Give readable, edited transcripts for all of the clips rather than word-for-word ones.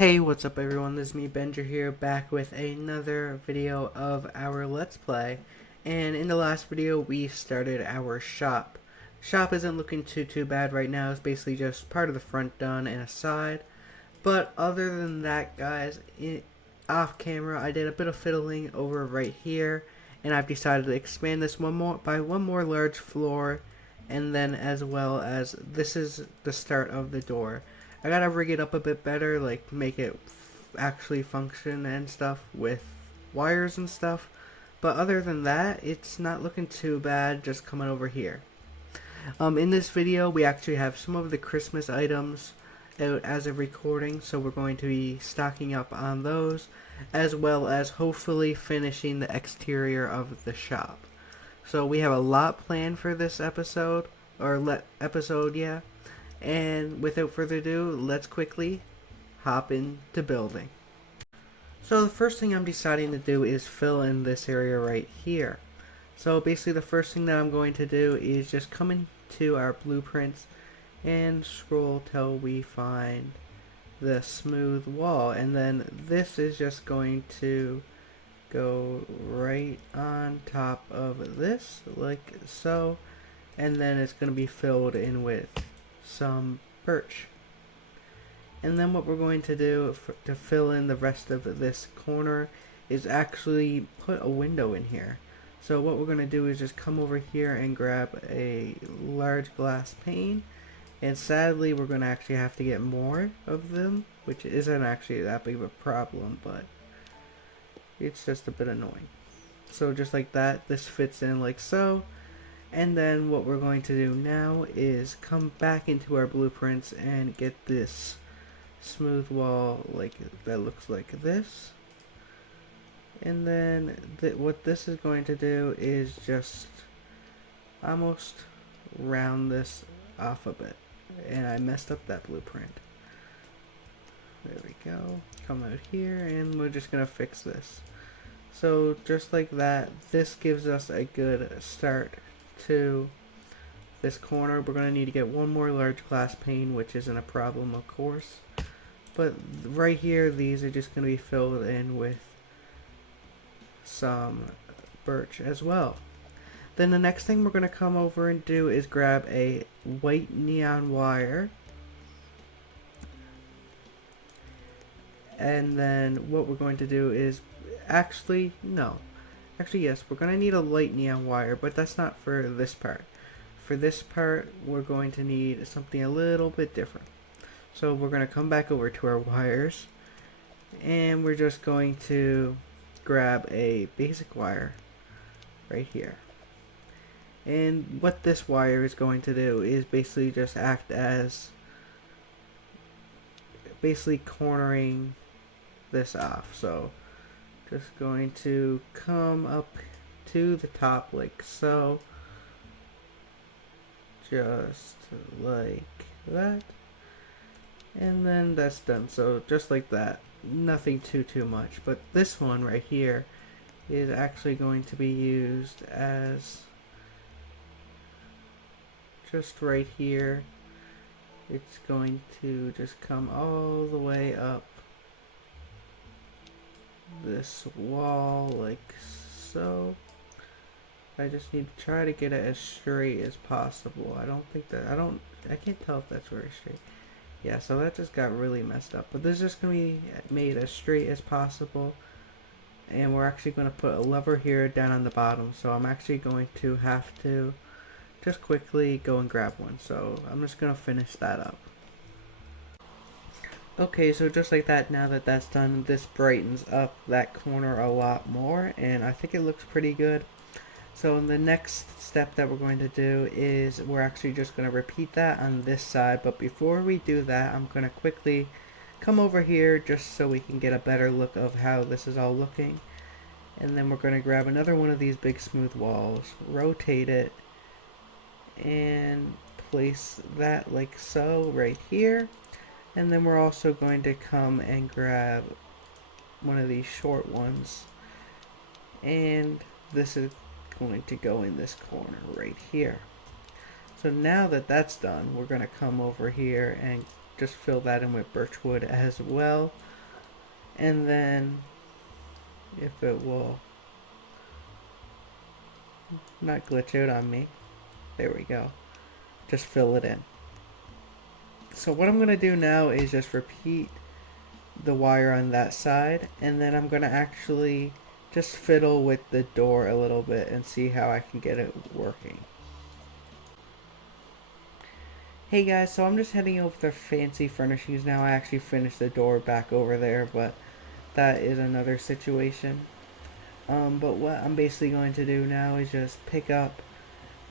Hey, what's up everyone, this is me, Benjer here, back with another video of our Let's Play. And in the last video, we started our shop. Shop isn't looking too bad right now, it's basically just part of the front done and a side. But other than that, guys, off camera, I did a bit of fiddling over right here, and I've decided to expand this one more large floor, and then as well as this is the start of the door. I gotta rig it up a bit better, like make it actually function and stuff with wires and stuff. But other than that, it's not looking too bad just coming over here. In this video, we actually have some of the Christmas items out as of recording, so we're going to be stocking up on those, as well as hopefully finishing the exterior of the shop. So we have a lot planned for this episode, yeah. And without further ado, let's quickly hop into building. So the first thing I'm deciding to do is fill in this area right here. So basically the first thing that I'm going to do is just come into our blueprints and scroll till we find the smooth wall, and then this is just going to go right on top of this like so, and then it's going to be filled in with some birch. And then what we're going to do to fill in the rest of this corner is actually put a window in here. So what we're going to do is just come over here and grab a large glass pane, and sadly we're going to actually have to get more of them, which isn't actually that big of a problem, but it's just a bit annoying. So just like that, this fits in like so. And then what we're going to do now is come back into our blueprints and get this smooth wall like that looks like this. And then what this is going to do is just almost round this off a bit. And I messed up that blueprint. There we go. Come out here and we're just going to fix this. So just like that, this gives us a good start to this corner. We're going to need to get one more large glass pane, which isn't a problem of course, but right here these are just going to be filled in with some birch as well. Then the next thing we're going to come over and do is grab a white neon wire, and then what we're going to do is actually yes, we're going to need a light neon wire, but that's not for this part. For this part, we're going to need something a little bit different. So we're going to come back over to our wires, and we're just going to grab a basic wire right here. And what this wire is going to do is basically just act as basically cornering this off. So just going to come up to the top like so, just like that, and then that's done. So just like that, nothing too much. But this one right here is actually going to be used as just right here. It's going to just come all the way up this wall like so. I just need to try to get it as straight as possible. I can't tell if that's very straight. Yeah, so that just got really messed up, but this is just gonna be made as straight as possible. And we're actually going to put a lever here down on the bottom, so I'm actually going to have to just quickly go and grab one. So I'm just gonna finish that up. Okay, so just like that, now that that's done, this brightens up that corner a lot more, and I think it looks pretty good. So the next step that we're going to do is we're actually just going to repeat that on this side, but before we do that, I'm going to quickly come over here just so we can get a better look of how this is all looking. And then we're going to grab another one of these big smooth walls, rotate it, and place that like so right here. And then we're also going to come and grab one of these short ones, and this is going to go in this corner right here. So now that that's done, we're going to come over here and just fill that in with birch wood as well. And then if it will not glitch out on me, there we go, just fill it in. So what I'm going to do now is just repeat the wire on that side, and then I'm going to actually just fiddle with the door a little bit and see how I can get it working. Hey guys, so I'm just heading over the fancy furnishings now. I actually finished the door back over there, but that is another situation. But what I'm basically going to do now is just pick up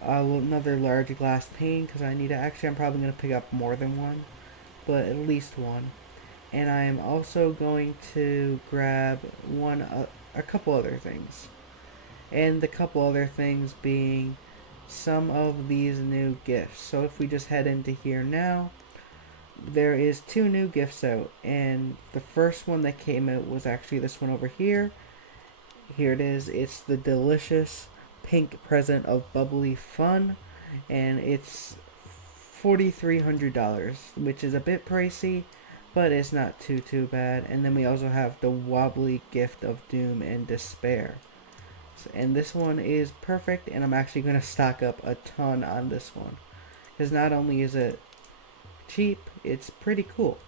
another large glass pane, because I need to, actually I'm probably going to pick up more than one, but at least one. And I am also going to grab a couple other things. And the couple other things being some of these new gifts. So if we just head into here now, there is 2 new gifts out, and the first one that came out was actually this one over here. Here it is. It's the delicious pink present of bubbly fun, and it's $4,300, which is a bit pricey, but it's not too bad. And then we also have the wobbly gift of doom and despair. And this one is perfect, and I'm actually going to stock up a ton on this one, because not only is it cheap, it's pretty cool.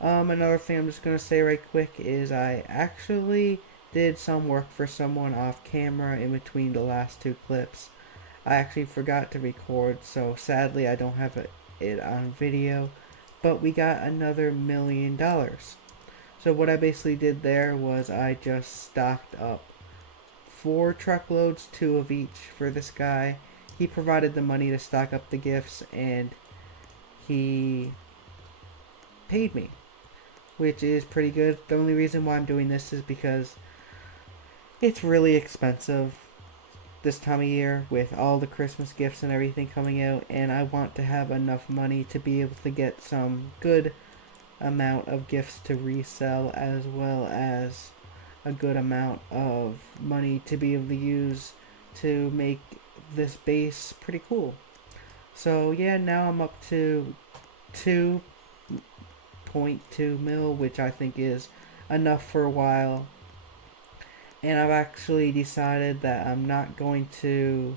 Another thing I'm just going to say right quick is I actually did some work for someone off camera in between the last 2 clips. I actually forgot to record, so sadly I don't have it on video, but we got another $1 million. So what I basically did there was I just stocked up 4 truckloads, 2 of each for this guy. He provided the money to stock up the gifts, and he paid me, which is pretty good. The only reason why I'm doing this is because it's really expensive this time of year with all the Christmas gifts and everything coming out, and I want to have enough money to be able to get some good amount of gifts to resell, as well as a good amount of money to be able to use to make this base pretty cool. So yeah, now I'm up to 2.2 mil, which I think is enough for a while. And I've actually decided that I'm not going to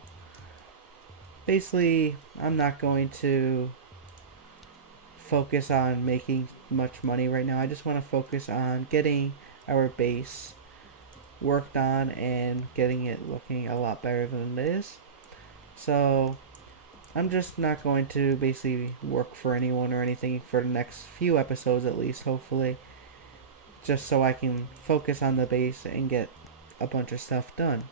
focus on making much money right now. I just want to focus on getting our base worked on and getting it looking a lot better than it is. So I'm just not going to basically work for anyone or anything for the next few episodes, at least, hopefully, just so I can focus on the base and get a bunch of stuff done.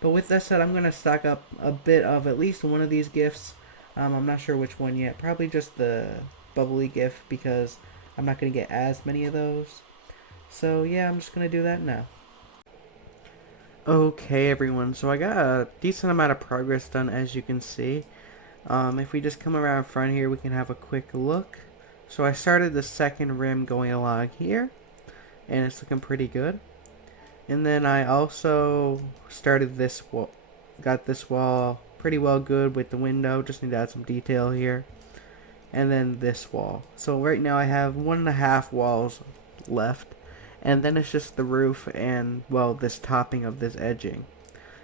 But with that said, I'm going to stock up a bit of at least one of these gifts. I'm not sure which one yet. Probably just the bubbly gift, because I'm not going to get as many of those. So yeah, I'm just going to do that now. Okay everyone, so I got a decent amount of progress done, as you can see. If we just come around front here, we can have a quick look. So I started the second rim going along here, and it's looking pretty good. And then I also started this wall, got this wall pretty well good with the window, just need to add some detail here. And then this wall. So right now I have 1.5 walls left, and then it's just the roof and, well, this topping of this edging.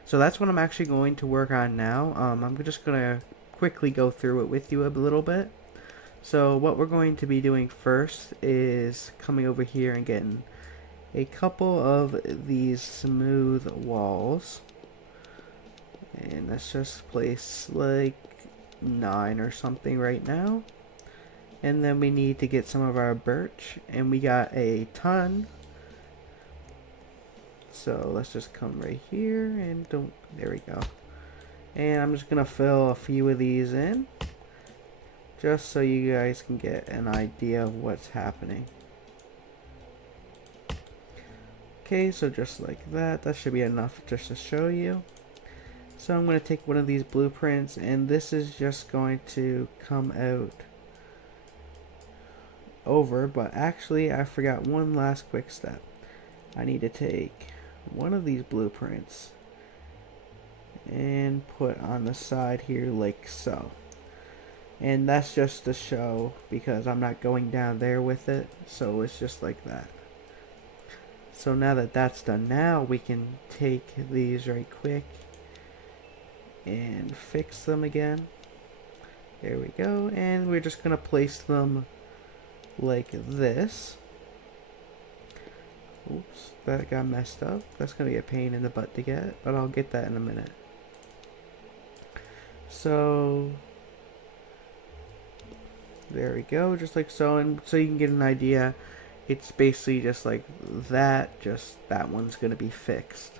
So that's what I'm actually going to work on now. I'm just going to quickly go through it with you a little bit. So what we're going to be doing first is coming over here and getting a couple of these smooth walls, and let's just place like 9 or something right now. And then we need to get some of our birch, and we got a ton. So let's just come right here and there we go. And I'm just gonna fill a few of these in, just so you guys can get an idea of what's happening. Okay, so just like that, that should be enough just to show you. So I'm going to take one of these blueprints, and this is just going to come out over, but actually I forgot one last quick step. I need to take one of these blueprints and put on the side here like so. And that's just to show, because I'm not going down there with it, so it's just like that. So now that that's done, now we can take these right quick and fix them again. There we go, and we're just gonna place them like this. Oops, that got messed up. That's gonna be a pain in the butt to get, but I'll get that in a minute. So there we go, just like so, and so you can get an idea. It's basically just like that, just that one's gonna be fixed.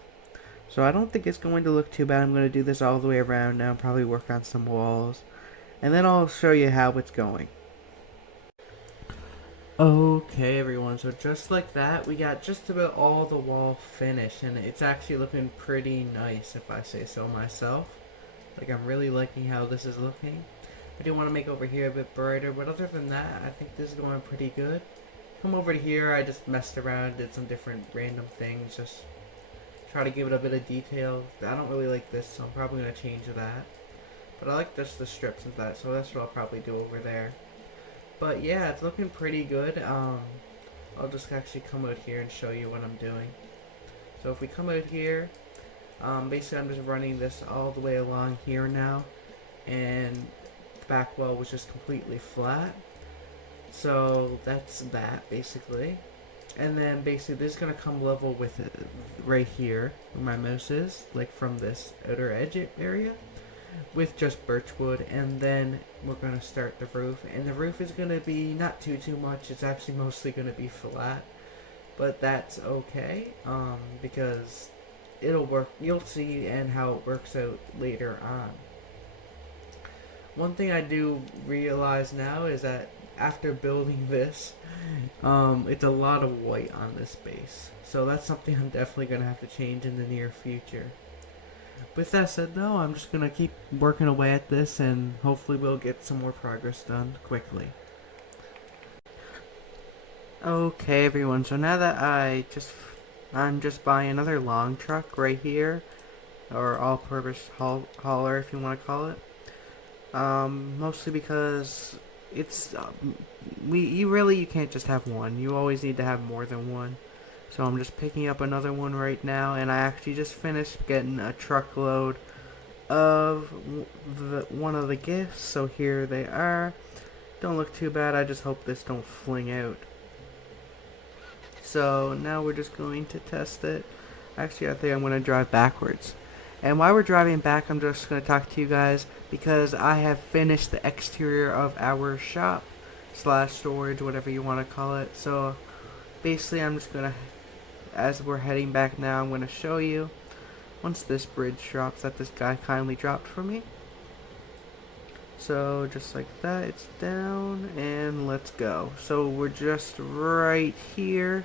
So I don't think it's going to look too bad. I'm gonna do this all the way around now, probably work on some walls, and then I'll show you how it's going. Okay everyone, so just like that, we got just about all the wall finished, and it's actually looking pretty nice if I say so myself. Like, I'm really liking how this is looking. I do want to make over here a bit brighter, but other than that, I think this is going pretty good. Come over to here, I just messed around, did some different random things, just try to give it a bit of detail. I don't really like this, so I'm probably going to change that. But I like just the strips and that, so that's what I'll probably do over there. But yeah, it's looking pretty good. I'll just actually come out here and show you what I'm doing. So if we come out here, basically I'm just running this all the way along here now, and the back wall was just completely flat. So that's that basically. And then basically this is going to come level with it right here where my mouse is, like from this outer edge area, with just birchwood. And then we're going to start the roof, and the roof is going to be not too much. It's actually mostly going to be flat, but that's okay, because it'll work. You'll see and how it works out later on. One thing I do realize now is that after building this, it's a lot of white on this base, so that's something I'm definitely going to have to change in the near future. With that said though, I'm just going to keep working away at this, and hopefully we'll get some more progress done quickly. Okay everyone, so now that I'm just buying another long truck right here, or all-purpose hauler if you want to call it. Mostly because it's you can't just have one. You always need to have more than one. So I'm just picking up another one right now, and I actually just finished getting a truckload of one of the gifts. So here they are. Don't look too bad. I just hope this don't fling out. So now we're just going to test it. Actually, I think I'm going to drive backwards. And while we're driving back, I'm just going to talk to you guys because I have finished the exterior of our shop / storage, whatever you want to call it. So basically I'm just going to, as we're heading back now, I'm going to show you once this bridge drops that this guy kindly dropped for me. So just like that, it's down, and let's go. So we're just right here.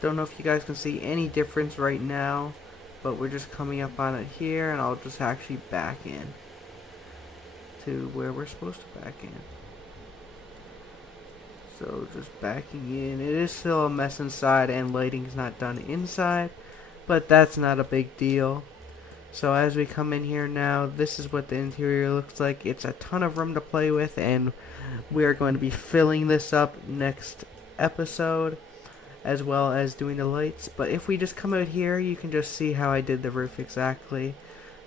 Don't know if you guys can see any difference right now, but we're just coming up on it here, and I'll just actually back in to where we're supposed to back in. So just backing in. It is still a mess inside, and lighting's not done inside, but that's not a big deal. So as we come in here now, this is what the interior looks like. It's a ton of room to play with, and we are going to be filling this up next episode, as well as doing the lights. But if we just come out here, you can just see how I did the roof exactly.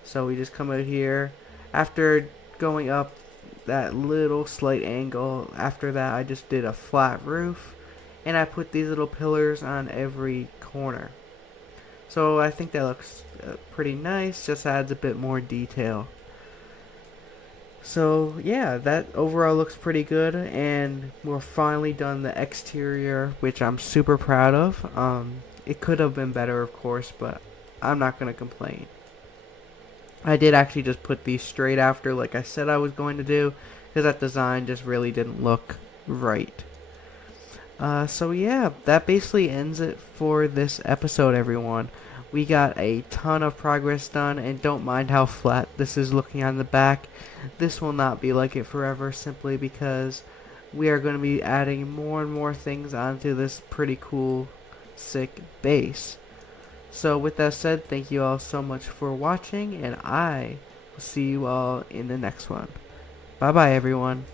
So we just come out here. After going up that little slight angle, after that I just did a flat roof, and I put these little pillars on every corner. So I think that looks pretty nice, just adds a bit more detail. So yeah, that overall looks pretty good, and we're finally done the exterior, which I'm super proud of. It could have been better, of course, but I'm not going to complain. I did actually just put these straight after, like I said I was going to do, because that design just really didn't look right. So yeah, that basically ends it for this episode, everyone. We got a ton of progress done, and don't mind how flat this is looking on the back. This will not be like it forever, simply because we are going to be adding more and more things onto this pretty cool, sick base. So with that said, thank you all so much for watching, and I will see you all in the next one. Bye bye everyone.